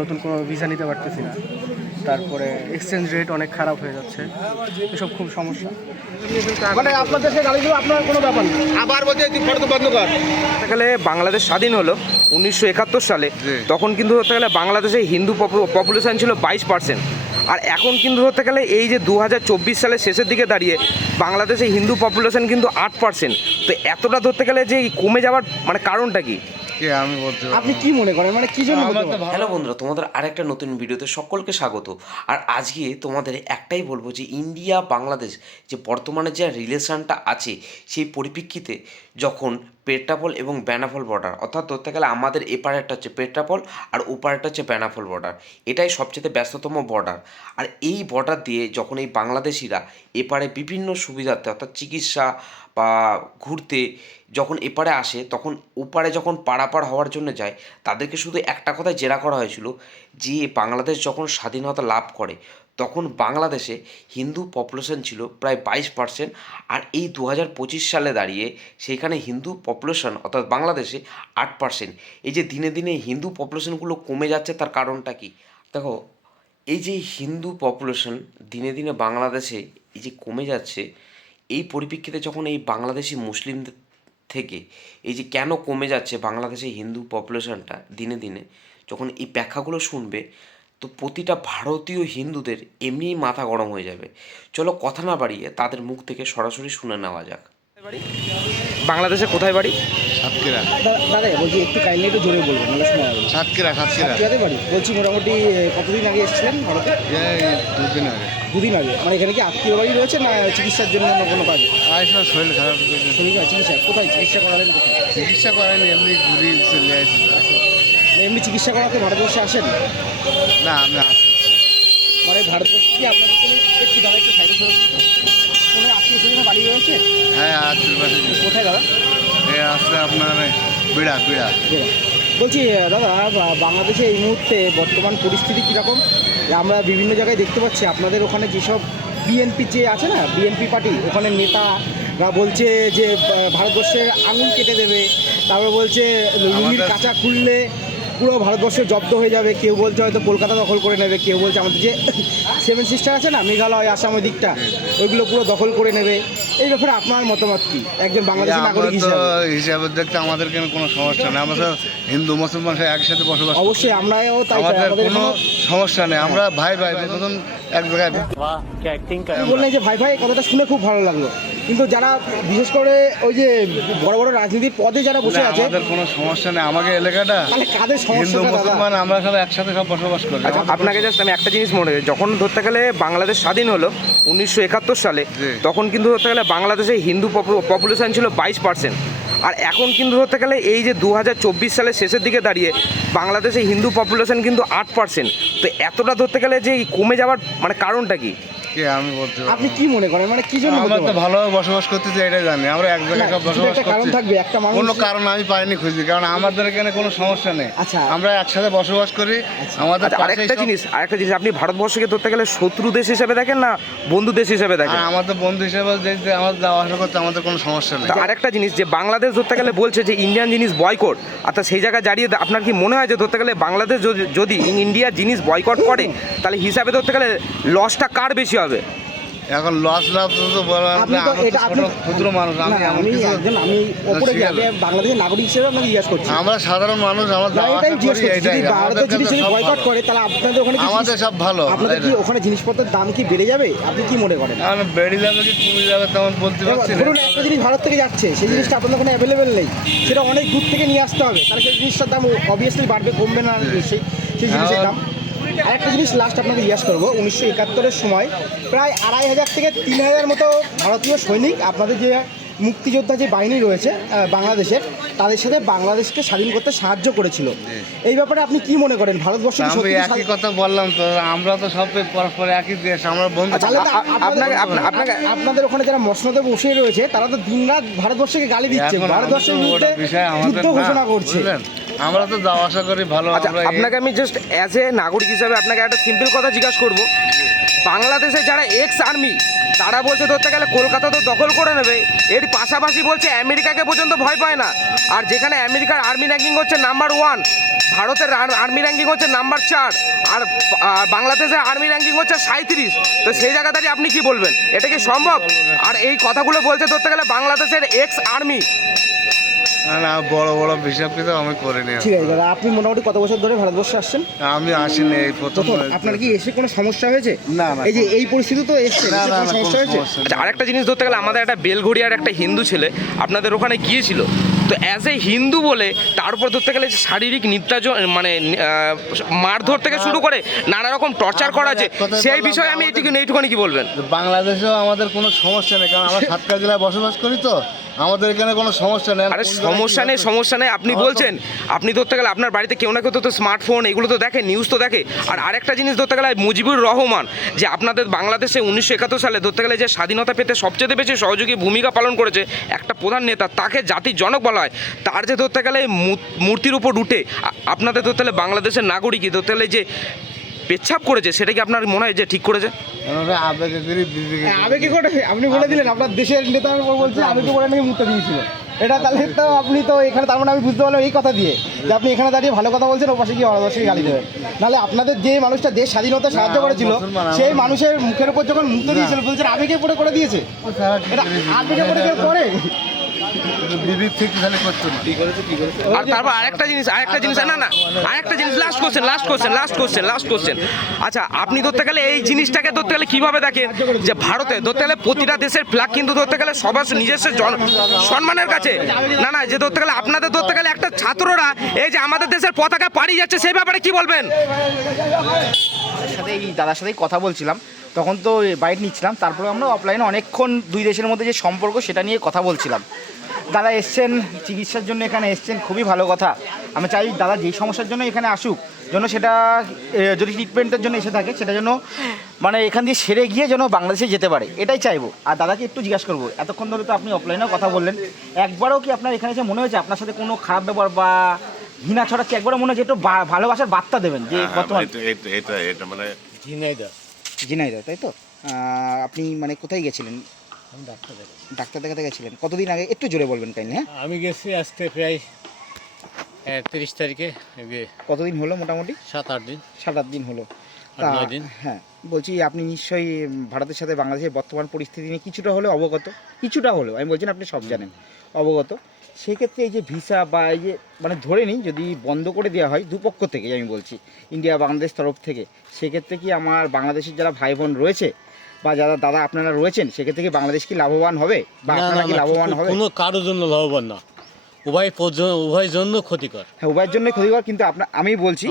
নতুন কোনো ভিসা নিতে পারতেছি না। তারপরে এক্সচেঞ্জ রেট অনেক খারাপ হয়ে যাচ্ছে। এসব খুব সমস্যা। মানে আপনার দেশে গাড়িগুলো আপনার কোনো ব্যাপার না। আবার বলছে তুই ফটো বন্ধ কর। গেলে বাংলাদেশ স্বাধীন হলো উনিশশো একাত্তর সালে। তখন কিন্তু ধরতে গেলে বাংলাদেশে হিন্দু পপুলেশন ছিল বাইশ পার্সেন্ট আর এখন কিন্তু ধরতে গেলে এই যে দু হাজার চব্বিশ সালের শেষের দিকে দাঁড়িয়ে বাংলাদেশে হিন্দু পপুলেশন কিন্তু আট পার্সেন্ট তো এতটা ধরতে গেলে যে এই কমে যাওয়ার মানে কারণটা কি? কে আমি বলতে আপনি কি মনে করেন? মানে কি জন্য হ্যালো বন্ধুরা তোমাদের আরেকটা নতুন ভিডিওতে সকলকে স্বাগত। আর আজকে তোমাদের একটাই বলব যে ইন্ডিয়া বাংলাদেশ যে বর্তমানে যে রিলেশনটা আছে সেই পরিপ্রেক্ষিতে যখন পেট্রাপল এবং বেনাফল বর্ডার, অর্থাৎ ধরতে গেলে আমাদের এপারেরটা হচ্ছে পেট্রাপল আর ওপারেরটা হচ্ছে বেনাফল বর্ডার, এটাই সবচেয়ে ব্যস্ততম বর্ডার। আর এই বর্ডার দিয়ে যখন এই বাংলাদেশিরা এপারে বিভিন্ন সুবিধার্থে, অর্থাৎ চিকিৎসা বা ঘুরতে যখন এপারে আসে, তখন ওপারে যখন পারাপার হওয়ার জন্য যায়, তাদেরকে শুধু একটা কথায় জেরা করা হয়েছিল যে বাংলাদেশ যখন স্বাধীনতা লাভ করে তখন বাংলাদেশে হিন্দু পপুলেশন ছিল প্রায় বাইশ পার্সেন্ট আর এই দু হাজার পঁচিশ সালে দাঁড়িয়ে সেইখানে হিন্দু পপুলেশন অর্থাৎ বাংলাদেশে আট পার্সেন্ট এই যে দিনে দিনে হিন্দু পপুলেশনগুলো কমে যাচ্ছে তার কারণটা কি? দেখো, এই যে হিন্দু পপুলেশন দিনে দিনে বাংলাদেশে এই যে কমে যাচ্ছে, এই পরিপ্রেক্ষিতে যখন এই বাংলাদেশি মুসলিমদের থেকে এই যে কেন কমে যাচ্ছে বাংলাদেশে হিন্দু পপুলেশনটা দিনে দিনে, যখন এই ব্যাখ্যাগুলো শুনবে তো প্রতিটা ভারতীয় হিন্দুদের এমনিই মাথা গরম হয়ে যাবে। চলো কথা না বাড়িয়ে তাদের মুখ থেকে সরাসরি শুনে নেওয়া যাক। বাংলাদেশে কোথায় বাড়ি? সাতক্ষীরা। দাদা বলছি একটু কাইন্ডলি একটু জোরে বলবেন নাহলে শোনা যাবে সাতক্ষীরা সাতক্ষীরা। সাতক্ষীরাতে বাড়ি? বলছি মোটামুটি কতদিন আগে এসেছিলেন ভারতে? এই দুদিন আগে। দুদিন আগে। মানে এখানে কি আত্মীয় বাড়ি রয়েছে না চিকিৎসার জন্য অন্য কোনো কাজ? আইসা শরীর খারাপ। শরীর চিকিৎসা? কোথায়? চিকিৎসা করালেন চিকিৎসা করেনি এমনি ঘুরি চলে আসি। মানে এমনি চিকিৎসা করাতে ভারতবর্ষে আসেন? না আমি আসি। মানে ভারতবর্ষে কি আপনাদের কোনো একটু দাদা একটু সাইডে সরে কোনো আত্মীয় স্বজনের বাড়ি রয়েছে? হ্যাঁ আসছি পাশে কোথায় দাদা? এই আসলে আপনার বিড়া বিড়া। বলছি দাদা বা- বাংলাদেশে এই মুহূর্তে বর্তমান পরিস্থিতি কীরকম? আমরা বিভিন্ন জায়গায় দেখতে পাচ্ছি আপনাদের ওখানে যেসব বিএনপি যে আছে না বিএনপি পার্টি ওখানে নেতারা বলছে যে ভারতবর্ষের আঙুল কেটে দেবে। তারপর বলছে লুঙ্গির কাঁচা খুললে পুরো ভারতবর্ষ জব্দ হয়ে যাবে। কেউ বলছে হয়তো কলকাতা দখল করে নেবে কেউ বলছে আমাদের যে সেভেন সিস্টার আছে না মেঘালয় আসাম ওই দিকটা ওইগুলো পুরো দখল করে নেবে। এই ব্যাপারে আপনার মতামত কি? একজন বাংলাদেশি নাগরিক হিসাবে। দেখতে আমাদের কেন কোনো সমস্যা নেই। আমরা হিন্দু মুসলমান একসাথে বসবাস অবশ্যই আমরাও তাই কোনো সমস্যা নেই। আমরা ভাই ভাই মতন এক জায়গায় বললেন যে ভাই ভাই কথাটা শুনে খুব ভালো লাগল। কিন্তু যারা বিশেষ করে ওই যে বড় বড় রাজনীতির পদে যারা বসে আছে আমাদের কোনো সমস্যা নেই। আমাকে এলাকাটা তাহলে কাদের সমস্যা মুসলমান আমরা সব একসাথে সব বসবাস করি। আচ্ছা আপনাকে জাস্ট আমি একটা জিনিস মনে করি। যখন ধরতে গেলে বাংলাদেশ স্বাধীন হলো উনিশশো একাত্তর সালে তখন কিন্তু ধরতে গেলে বাংলাদেশে হিন্দু পপুলেশন ছিল বাইশ পার্সেন্ট আর এখন কিন্তু ধরতে গেলে এই যে দু হাজার চব্বিশ সালের শেষের দিকে দাঁড়িয়ে বাংলাদেশে হিন্দু পপুলেশন কিন্তু আট পার্সেন্ট তো এতটা ধরতে গেলে যে এই কমে যাওয়ার মানে কারণটা কি? কে আমি বলতে পারব আপনি কি মনে করেন? মানে কি জন্য আমরা হতে তো পারে? ভালোভাবে বসবাস করতেছি এটাই জানি। আমরা এক জায়গায় না, সব কিছু বসবাস একটা কারণ করছি। থাকবে একটা মানুষ কোনো কারণ আমি পাইনি খুঁজি কারণ আমাদের এখানে কোনো সমস্যা নেই। আচ্ছা। আমরা একসাথে বসবাস করি আমাদের আচ্ছা পাশেই আরেকটা সব- জিনিস আরেকটা জিনিস আপনি ভারতবর্ষকে ধরতে গেলে শত্রু দেশ হিসেবে দেখেন না বন্ধু দেশ হিসেবে দেখেন? আমাদের বন্ধু হিসেবে দেখতে আমাদের যাওয়া আসা করতে আমাদের কোনো সমস্যা নেই। তা আরেকটা জিনিস যে বাংলাদেশ ধরতে গেলে বলছে যে ইন্ডিয়ান জিনিস বয়কট অর্থাৎ সেই জায়গায় দাঁড়িয়ে আপনার কি মনে হয় যে ধরতে গেলে বাংলাদেশ যদি- যদি ইন্ডিয়ার জিনিস বয়কট করে তাহলে হিসাবে ধরতে গেলে লসটা কার বেশি হবে এখন লস লাভ তো বলা আপনি তো এটা আপনি ক্ষুদ্র মানুষ আমি এমন কিছু একজন আমি ওপরে ঠিক গিয়ে বাংলাদেশের নাগরিক হিসেবে আপনাকে জিজ্ঞাসা করছি। আমরা সাধারণ মানুষ আমরা করি এটাই আমাদের যদি বয়কট। করে তাহলে আপনাদের ওখানে আমাদের সব ভালো আপনাদের কি ওখানে জিনিসপত্রের দাম কি বেড়ে যাবে? আপনি কি মনে করেন? বেড়ে যাবে কি কমে যাবে তেমন বলতে পারছি না। ধরুন একটা জিনিস ভারত থেকে যাচ্ছে সেই জিনিসটা আপনাদের ওখানে অ্যাভেলেবেল নেই। সেটা অনেক দূর থেকে নিয়ে আসতে হবে তাহলে সেই জিনিসটার দাম অবভিয়াসলি বাড়বে কমবে না সেই সেই জিনিসের দাম। আরেকটা জিনিস লাস্ট আপনাকে জিজ্ঞাসা করব, উনিশশো একাত্তরের সময় প্রায় আড়াই হাজার থেকে তিন হাজার মতো ভারতীয় সৈনিক আপনাদের যে মুক্তিযোদ্ধা যে বাহিনী রয়েছে বাংলাদেশের তাদের সাথে বাংলাদেশকে স্বাধীন করতে সাহায্য করেছিল। এই ব্যাপারে আপনি কি মনে করেন? ভারতবর্ষ একই কথা বললাম তো আমরা তো সব পরস্পর একই দেশ আমরা বন্ধু তাহলে তো আ- আ- আপনাকে- আপনাকে- আপনাদের ওখানে যারা মসনদে বসে রয়েছে তারা তো দিনরাত ভারতবর্ষকে গালি দিচ্ছে। ভারতবর্ষের বিরুদ্ধে যুদ্ধ ঘোষণা করছে। আমরা তো যাওয়া আসা করি ভালো আচ্ছা আপনাকে আমি জাস্ট অ্যাজ এ নাগরিক হিসাবে আপনাকে একটা সিম্পল কথা জিজ্ঞাসা করব। বাংলাদেশে যারা এক্স আর্মি তারা বলছে ধরতে গেলে কলকাতা তো দখল করে নেবে। এর পাশাপাশি বলছে আমেরিকাকে পর্যন্ত ভয় পায় না। আর যেখানে আমেরিকার আর্মি র্যাঙ্কিং হচ্ছে নাম্বার ওয়ান ভারতের আর্মি র্যাঙ্কিং হচ্ছে নাম্বার চার, আর বাংলাদেশের আর্মি র্যাঙ্কিং হচ্ছে সাঁত্রিশ তো সেই জায়গা দাঁড়িয়ে আপনি কি বলবেন? এটা কি সম্ভব? আর এই কথাগুলো বলছে ধরতে গেলে বাংলাদেশের এক্স আর্মি না, না বড় বড় হিসাব কিতাব আমি করে নিই ঠিক আছে দাদা আপনি মোটামুটি কত বছর ধরে ভারতবর্ষে আসছেন? আমি আসিনি এই প্রথম প্রথম আপনার কি এসে কোনো সমস্যা হয়েছে? না, না, এই যে এই পরিস্থিতি তো এসছে সমস্যা হয়েছে? আচ্ছা আরেকটা জিনিস ধরতে গেলে আমাদের একটা বেলঘড়িয়ার একটা হিন্দু ছেলে আপনাদের ওখানে গিয়েছিল। তো অ্যাজ এ হিন্দু বলে তার উপর ধরতে গেলে শারীরিক নিত্যাজন মানে মারধর থেকে শুরু করে নানা রকম টর্চার করা আছে সেই বিষয়ে আমি এইটুকু কি বলবেন? বাংলাদেশেও আমাদের কোনো সমস্যা নেই কারণ আমরা সাতক্ষীরা জেলায় বসবাস করি তো আমাদের এখানে কোনো সমস্যা নেই। আরে সমস্যা নেই সমস্যা নেই। আপনি বলছেন আপনি ধরতে গেলে আপনার বাড়িতে কেউ না কেউ তো স্মার্টফোন এগুলো তো দেখে নিউজ তো দেখে। আর আরেকটা জিনিস ধরতে গেলে মুজিবুর রহমান যে আপনাদের বাংলাদেশে উনিশশো একাত্তর সালে ধরতে গেলে যে স্বাধীনতা পেতে সবচেয়ে বেশি সহযোগী ভূমিকা পালন করেছে একটা প্রধান নেতা তাকে জাতির জনক বলা হয়। তার যে ধরতে গেলে মূর্তির উপর উঠে আপনাদের ধরতে গেলে বাংলাদেশের নাগরিকই ধরতে গেলে যে পেচ্ছাপ করেছে সেটা কি আপনার মনে হয় যে ঠিক করেছে? আবেগে করি বিবেকে হ্যাঁ, করি। আবেগে করে আপনি বলে দিলেন আপনার দেশের নেতার উপর বলছে আবেগে করে নাকি মুক্তি দিয়েছিল। এটা তাহলে তো আপনি তো এখানে তার মানে আমি বুঝতে পারলাম এই কথা দিয়ে যে আপনি এখানে দাঁড়িয়ে ভালো কথা বলছেন ও পাশে গিয়ে ভারতবর্ষকে গালি দেবেন। নাহলে আপনাদের যে মানুষটা দেশ স্বাধীনতা সাহায্য করেছিল সেই মানুষের মুখের উপর যখন মুক্ত দিয়েছিল বলছেন আবেগে পড়ে করে দিয়েছে। এটা আবেগে পড়ে করে? বিবেক ঠিক তাহলে করতো না। আর তারপর আরেকটা জিনিস আরেকটা জিনিস না না আরেকটা জিনিস last question last question last question last question আচ্ছা আপনি ধরতে গেলে এই জিনিসটাকে ধরতে গেলে কীভাবে দেখেন? যে ভারতে ধরতে গেলে প্রতিটা দেশের ফ্ল্যাগ কিন্তু ধরতে গেলে সবার নিজস্ব সম্মানের কাছে। না না যে ধরতে গেলে আপনাদের ধরতে গেলে একটা ছাত্ররা এই যে আমাদের দেশের পতাকা পাড়িয়ে যাচ্ছে সেই ব্যাপারে কি বলবেন? সাথে এই দাদার সাথেই কথা বলছিলাম। তখন তো বাইট নিচ্ছিলাম তারপরে আমরা অফলাইনে অনেকক্ষণ দুই দেশের মধ্যে যে সম্পর্ক সেটা নিয়ে কথা বলছিলাম। দাদা এসছেন চিকিৎসার জন্য এখানে এসছেন খুবই ভালো কথা। আমি চাই দাদা যেই সমস্যার জন্য এখানে আসুক যেন সেটা যদি ট্রিটমেন্টের জন্য এসে থাকে সেটা যেন মানে এখান দিয়ে সেরে গিয়ে যেন বাংলাদেশে যেতে পারে এটাই চাইব। আর দাদাকে একটু জিজ্ঞাসা করব এতক্ষণ ধরে তো আপনি অফলাইনেও কথা বললেন একবারও কি আপনার এখানে এসে মনে হয়েছে আপনার সাথে কোনো খারাপ ব্যবহার বা ঘৃণা ছড়াচ্ছে? একবারও মনে হচ্ছে একটু ভালোবাসার বার্তা দেবেন যে বর্তমান এটা এটা এটা মানে তাই তো? আপনি মানে কোথায় গেছিলেন? ডাক্তার দেখাতে গেছিলেন। কতদিন আগে? একটু জোরে বলবেন তাই হ্যাঁ? আমি গেছি আজকে প্রায় তিরিশ তারিখে কতদিন হলো মোটামুটি? সাত আট দিন। সাত আট দিন হলো। আট তা দিন। হ্যাঁ বলছি আপনি নিশ্চয়ই ভারতের সাথে বাংলাদেশের বর্তমান পরিস্থিতি নিয়ে কিছুটা হলেও অবগত? কিছুটা হলেও আমি বলছি আপনি সব জানেন অবগত। সেক্ষেত্রে এই যে ভিসা বা এই যে মানে ধরে নিই যদি বন্ধ করে দেওয়া হয় দুপক্ষ থেকে আমি বলছি ইন্ডিয়া বাংলাদেশ তরফ থেকে সেক্ষেত্রে কি আমার বাংলাদেশের যারা ভাই বোন রয়েছে বা যারা দাদা আপনারা রয়েছেন সেক্ষেত্রে কি বাংলাদেশ কি লাভবান হবে? বা আপনারা কি লাভবান হবে? কোনো কারোর জন্য লাভবান না। উভয় উভয়ের জন্য ক্ষতিকর। হ্যাঁ উভয়ের জন্য ক্ষতিকর কিন্তু আপনার আমি বলছি